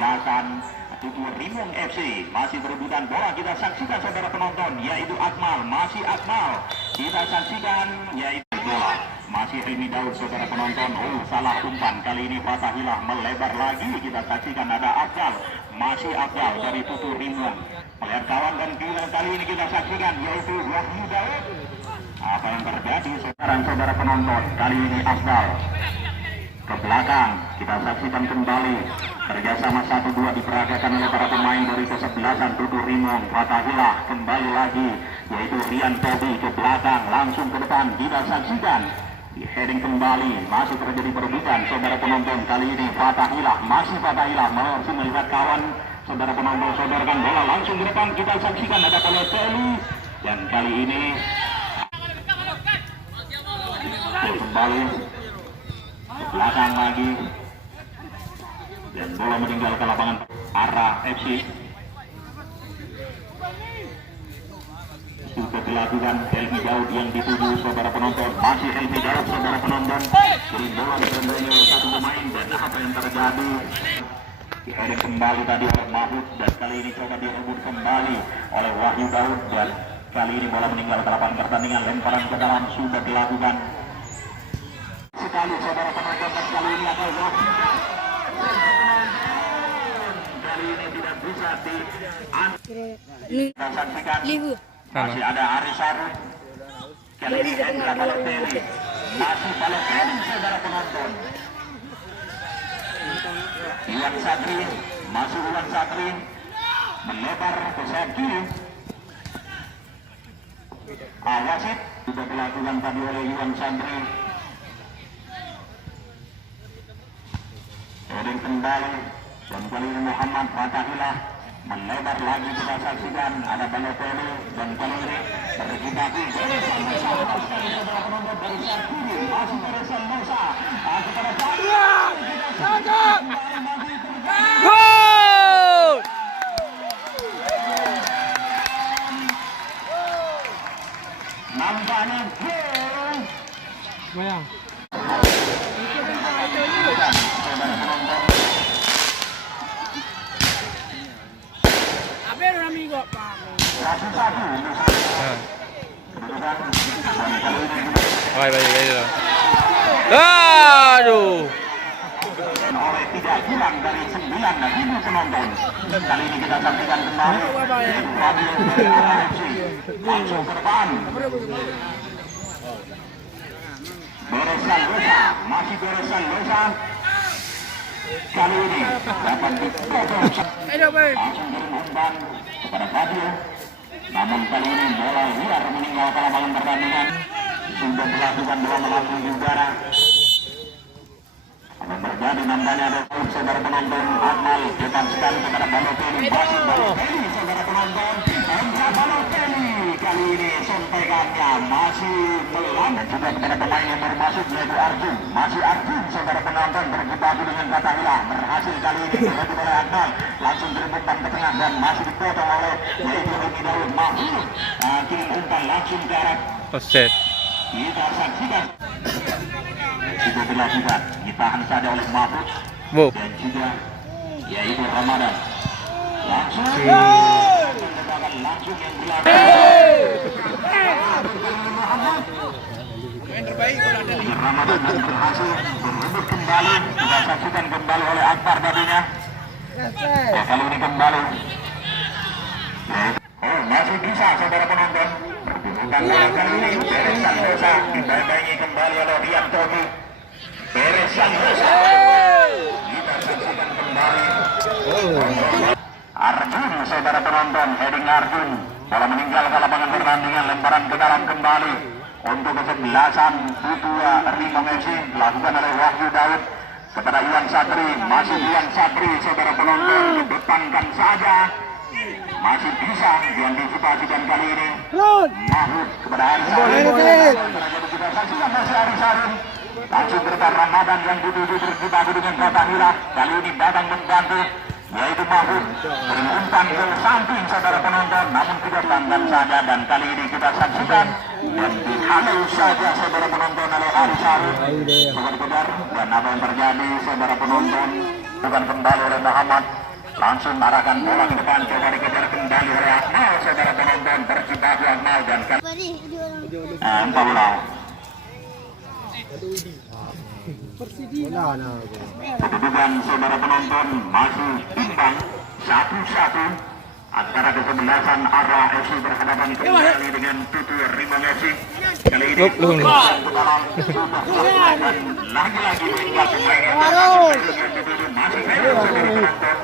kesebelasan Tutu Rimong FC. Masih berebutan bola, kita saksikan saudara penonton, yaitu Akmal, masih Akmal. Kita saksikan yaitu bola. Masih Rini Daud saudara penonton. Oh, salah umpan. Kali ini Fatahillah melebar lagi. Kita saksikan ada Akmal. Masih Akmal dari Tutu Rimong. Melihat kawan dan kali ini kita saksikan yaitu Wahyu Daud. Apa yang terjadi saudara penonton? Kali ini Akmal ke belakang. Kita saksikan kembali. Kerjasama 1-2 diperagakan oleh para pemain dari kesebelasan Tutu Rimong. Fatahillah kembali lagi yaitu Rian Tobi ke belakang langsung ke depan. Kita saksikan di heading kembali. Masih terjadi perebutan saudara penonton. Kali ini Fatahillah, masih Fatahillah masih melihat kawan. Saudara penonton sodorkan bola langsung ke depan. Kita saksikan ada Balotelli dan kali ini kembali ke belakang lagi. Dan bola meninggal ke lapangan arah FC. Sudah dilakukan Helmi Daud yang dituju saudara penonton. Masih Helmi Daud saudara penonton. Beri bola digendong oleh satu pemain dan apa yang terjadi? Diheading kembali tadi oleh Mahmud dan kali ini coba direbut kembali oleh Wahyu Daud dan kali ini bola meninggal ke lapangan pertandingan. Lemparan ke dalam sudah dilakukan sekali saudara penonton dan kali ini ada Wahyu Daud. Kali ini tidak bisa disaksikan. Masih ada Aris Sarut. Kali ini Hendra Balotelli. Masih Balotelli saudara penonton. Iwan Satri. Masih Iwan Satri. Melebar ke sayap kiri. Wasit sudah dilakukan tadi oleh Iwan Satri. Heading kembali. Dan kali ini Muhammad Fatahillah melebar lagi. Kita saksikan ada Balotelli dan kali ini berjibaku Beresan Musa dari sayap kiri. Masih Beresan Musa kepada Fadian. Gol! Nampaknya gol. Bayang. Aduh. Oleh tidak kurang dari 9.000 penonton. Kali ini kita saksikan kembali. Langsung ke depan. Beresan Losa, masih Beresan Losa. Kali ini dapat dipotong. Langsung berumpan kepada Fabio. Namun kali ini bola liar meninggal ke lapangan pertandingan. Sudah dilakukan bola melambung di udara. Apa yang terjadi nampaknya ada saudara penonton. Akmal depan sekali kepada Balotelli. Masih Balotelli saudara penonton. Hendra Balotelli kali ini sontekannya masih melam. Dan juga kepada pemain yang baru masuk yaitu Arjun. Masih Arjun saudara penonton berjibaku dengan Fatahillah. Berhasil kali ini direbut oleh Akmal. Langsung direbutkan ke tengah dan masih dipotong oleh yaitu Rini Daud. Mahmud kirim umpan langsung ke arah. Offset. Kita saksikan. Sudah dilakukan, ditahan saja oleh Mahmud dan juga yaitu Ramadan. Langsung langsung yang berlaku. Ramadan dan berhasil berebut kembali. Kita saksikan kembali oleh Akbar tadinya. Kali ini kembali. Oh, masih bisa saudara penonton. Bukan kali ini Beresan Losa dibayangi kembali oleh Rian Tobi. Beresan Losa. Kita saksikan kembali. Arjun saudara penonton, heading Arjun. Bola meninggal ke lapangan pertandingan, lemparan ke dalam kembali. Untuk kesebelasan Tutu Rimong FC dilakukan oleh Wahyu Daud kepada Iwan Satri. Masih Iwan Satri saudara penonton, kedepankan saja. Masih bisa diantisipasikan kali ini. Mahmud kepada Arisarin. Kita saksikan masih Arisarin. Langsung ke depan Ramadan yang dituju berjibaku dengan Fatahillah. Kali ini datang membantu yaitu Mahmud. Beri umpan ke samping saudara penonton. Namun tidak tangkan saja dan kali ini kita saksikan. Dan dihalau saja saudara penonton oleh Arisarin. Bukan benar dan apa yang terjadi saudara penonton. Bukan kembali oleh Muhammad. langsung arahkan bola ke depan, coba dikejar kembali oleh Akmal, saudara penonton, terjebak Akmal dan empat bola. Kedudukan saudara penonton masih imbang 1-1 antara kesebelasan arah FC berhadapan kembali dengan Tutu Rimong FC. Kali ini lagi-lagi mengingat pemain yang masih saudara penonton.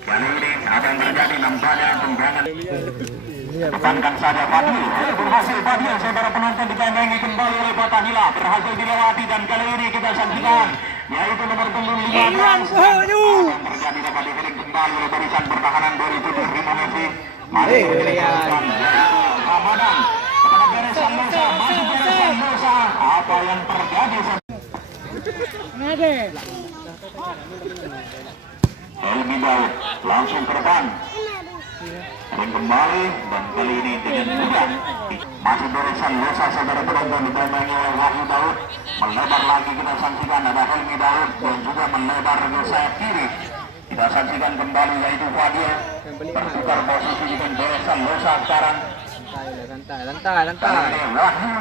Kali ini apa yang terjadi nampaknya tendangan tekankan saja Fadil, berhasil Fadil, saudara penonton, dikandangi kembali oleh Fatahila, berhasil dilewati dan kali ini kita saksikan yaitu nomor punggung 15 yang terjadi dapat dikirim kembali oleh barisan pertahanan dari Tutu Rimong FC. Masih diberikan yaitu Ramadan kepada Beresan Losa, masuk Beresan Losa, apa yang terjadi? Helmi Daud langsung ke depan dan kembali, dan kali ini dengan mudah masih Beresan Losa, saudara penonton, ditemani oleh Wahyu Daud. Melebar lagi kita saksikan ada Helmi Daud dan juga melebar ke sayap kiri. Kita saksikan kembali yaitu Fadil bertukar posisi dengan Beresan Losa sekarang. Lantai. Wahyu,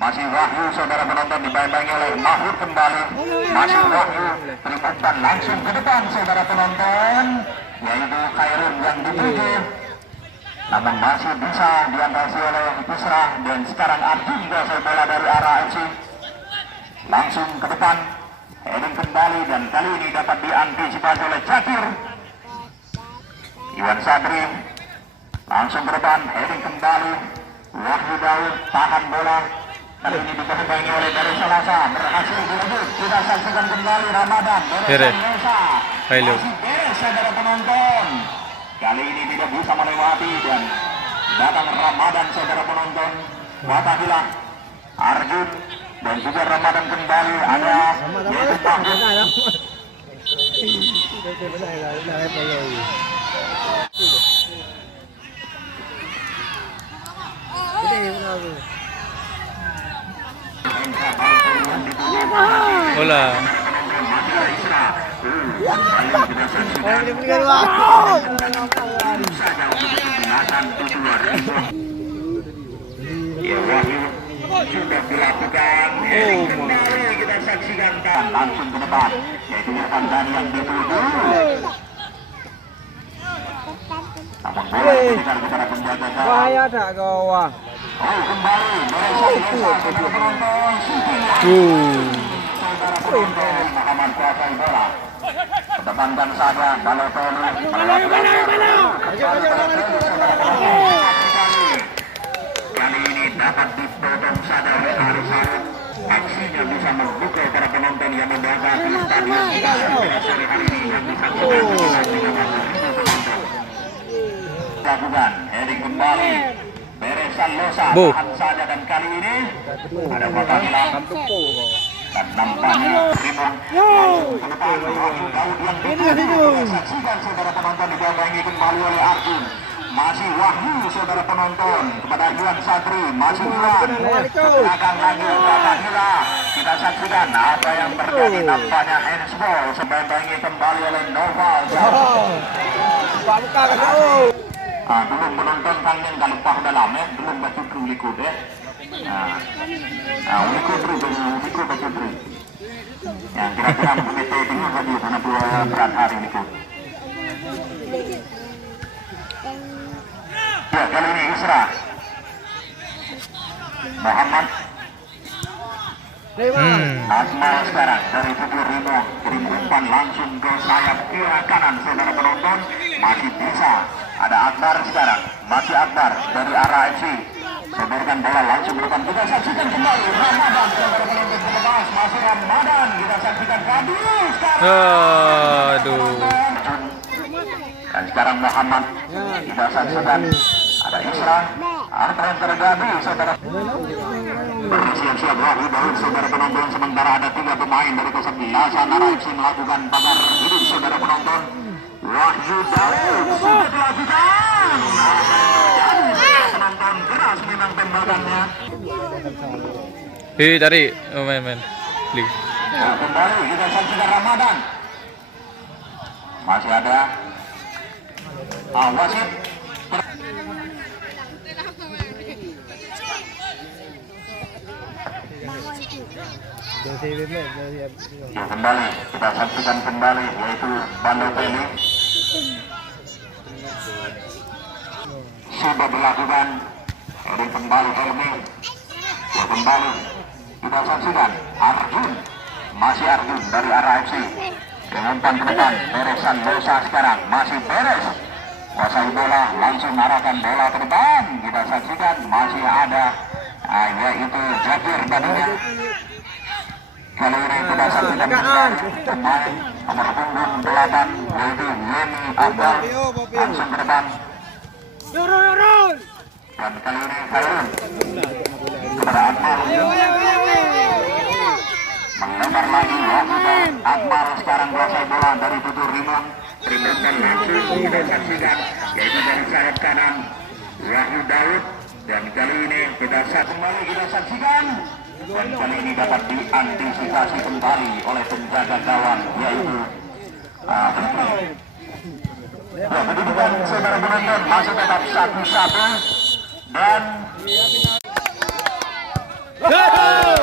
masih Wahyu, saudara penonton, dibayang-bayangi oleh Mahmud kembali. Masih Wahyu, terlibatkan langsung ke depan, saudara penonton, yaitu Khairun yang dituju. Namun masih bisa diatasi oleh Pusra dan sekarang Arjun berhasil bola dari arah FC. Langsung ke depan, heading kembali dan kali ini dapat diantisipasi oleh Jakir. Iwan Sadri langsung ke depan, heading kembali. Wahyu Daud tahan bola. Kali ini dibayang-bayangi oleh dari Salasa, berhasil direbut. Kita saksikan kembali Ramadan. Beres. Masih beres, saudara penonton. Kali ini tidak bisa melewati dan datang Ramadan, saudara penonton. Watahila, Arjun dan juga Ramadan kembali ada yaitu Mahmud. Bola. Ya, Wahyu sudah dilakukan. Kembali kita saksikan langsung ke depan yaitu Irfan Dhani yang dituju. Namun bola diberikan kepada penjaga gawang. Bahaya tak gawang. Oh, kembali Beresan Losa, saudara penonton, saudara penonton, Muhammad kuasai bola. Kedepankan saja Balotolu kali ini dapat dipotong saja oleh Ari Sarut. Aksinya bisa membuka para penonton yang mendadak di stadion sore hari ini yang disaksikan sekitar 30.000 penonton. Lakukan heading kembali Beresan Losa, tahan saja dan kali ini ada Fatahila dan nampaknya Rimong langsung ke depan. Wahyu Daud yang dituju. Saksikan saudara penonton, dibayang-bayangi kembali oleh Arjun. Masih Wahyu, saudara penonton, kepada Iwan Sadri. Masih Iwan belakang lagi Fatahila. Kita saksikan apa yang terjadi, nampaknya handsball. Dibayang-bayangi kembali oleh Noval. Belum menonton kangen kalau pah dalam belum baca kru likud likud baca kru yang kira-kira begitu dengan tadi karena dua berat hari likud. Ya, kali ini Isra Muhammad Akmal sekarang dari Tutu Rimong kirim umpan langsung ke sayap kiri kanan, saudara penonton. Masih bisa ada Akbar sekarang, masih Akbar dari arah FC sebarkan bola langsung ke depan. Kita saksikan kembali Ramadan, saudara penonton, terlepas masih Ramadan. Kita saksikan Fadil sekarang. Aduh. Dan sekarang Muhammad. Kita saksikan ada Isra. Apa yang terjadi, saudara? Bersiap-siap Wahyu Daud, saudara penonton. Sementara ada 3 pemain dari kesebelasan arah FC melakukan pagar hidup, saudara penonton. Wahyu Daud sudah dilakukan. Jadi penonton keras memang tembakannya. Tadi main. Kembali kita saksikan Ramadan. masih ada wasit. Ya, kembali kita saksikan kembali yaitu Balotelli sudah dilakukan dari kembali Helmi. Ya, kembali kita saksikan Arjun, masih Arjun dari arah FC dengan umpan ke depan. Beresan Losa sekarang masih beres, kuasai bola, langsung arahkan bola ke depan. Kita saksikan masih ada yaitu Zakir tadinya. Kali ini kita saksikan pemain nomor punggung 8 yaitu Yemi Abdal langsung ke depan. Dan kali ini Khairul kepada Akmal melebar lagi Wahid. Akmal sekarang kuasai bola dari Tutur Rimon dan langsung kita saksikan yaitu dari sayap kanan Wahyu Daud. Dan kali ini kita saksikan dan kali ini dapat diantisipasi kembali oleh penjaga gawang yaitu Fikri. Ya, kedudukan saudara penonton masih tetap 1-1 dan Pegou!